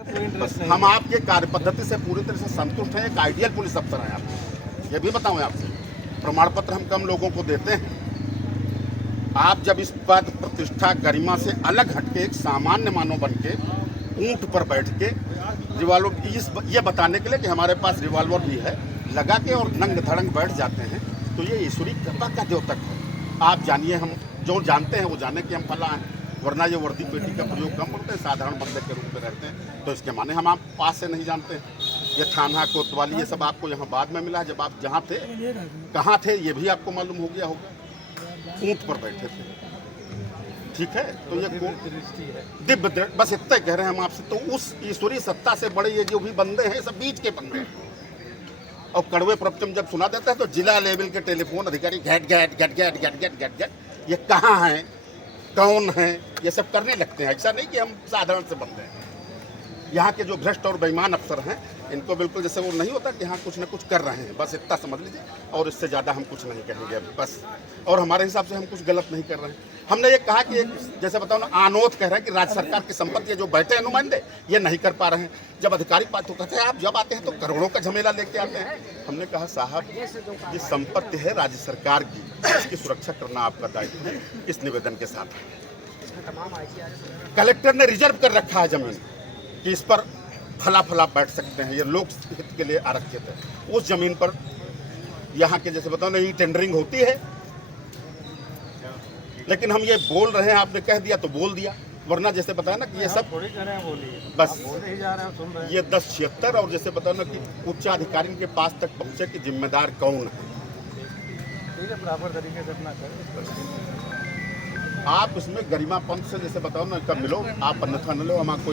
बस हम आपके कार्य पद्धति से पूरी तरह से संतुष्ट हैं। एक आइडियल पुलिस अफसर हैं आप, ये भी बताऊं आपसे। प्रमाण पत्र हम कम लोगों को देते हैं। आप जब इस पद प्रतिष्ठा गरिमा से अलग हटके एक सामान्य मानव बन के ऊंट पर बैठ के रिवॉल्वर ये बताने के लिए कि हमारे पास रिवॉल्वर भी है लगा के और नंग धड़ंग बैठ जाते हैं, तो ये ईश्वरी कृपा का द्योतक है। आप जानिए, हम जो जानते हैं वो जाने कि हम फला हैं, वरना ये वर्दी पेटी का प्रयोग कम करते हैं, साधारण बंदे के रूप में रहते हैं। तो इसके माने हम आप पास से नहीं जानते हैं। ये थाना कोतवाली ये सब आपको यहाँ बाद में मिला, जब आप जहाँ थे कहाँ थे ये भी आपको मालूम हो गया होगा। ऊंट पर बैठे थे, ठीक है। तो ये दिव्य दृष्टि, बस इतना कह रहे हैं हम आपसे। तो उस ईश्वरीय सत्ता से बड़े ये जो भी बंदे हैं सब बीच के बंदे हैं। और कड़वे प्रवचन जब सुना देता है तो जिला लेवल के टेलीफोन अधिकारी घट घट घट घट घट घट घट घट ये कहाँ हैं, कौन है, ये सब करने लगते हैं। ऐसा नहीं कि हम साधारण से बंदे हैं। यहाँ के जो भ्रष्ट और बेईमान अफसर हैं इनको बिल्कुल जैसे वो नहीं होता कि हाँ कुछ न कुछ कर रहे हैं, बस इतना समझ लीजिए। और इससे ज़्यादा हम कुछ नहीं कहेंगे अभी, बस। और हमारे हिसाब से हम कुछ गलत नहीं कर रहे हैं। हमने ये कहा कि जैसे बताओ ना, आनोद कह रहे हैं कि राज्य सरकार की संपत्ति जो बैठे हैं नुमाइंदे ये नहीं कर पा रहे हैं। जब अधिकारी बात तो कहते हैं आप जब आते हैं तो करोड़ों का झमेला लेके आते हैं। हमने कहा साहब ये संपत्ति है राज्य सरकार की, इसकी सुरक्षा करना आपका दायित्व है। इस निवेदन के साथ कलेक्टर ने रिजर्व कर रखा है जमीन कि इस पर फला फला बैठ सकते हैं, ये लोक हित के लिए आरक्षित है। उस जमीन पर यहाँ के जैसे बताओ ना ये टेंडरिंग होती है, लेकिन हम ये बोल रहे हैं, आपने कह दिया तो बोल दिया, वरना जैसे बताया ना कि ये सब थोड़ी कह रहे हैं, बोलिए बस बोले ही जा रहे हैं, सुन रहे हैं। ये 1076 और जैसे बताओ ना कि उच्चाधिकारी के पास तक पहुँचे कि जिम्मेदार कौन है। ठीक है, बराबर तरीके से अपना करें। आप इसमें गरिमापन से जैसे बताओ ना कब मिलो, आप अन्यथा न लो, हम आपको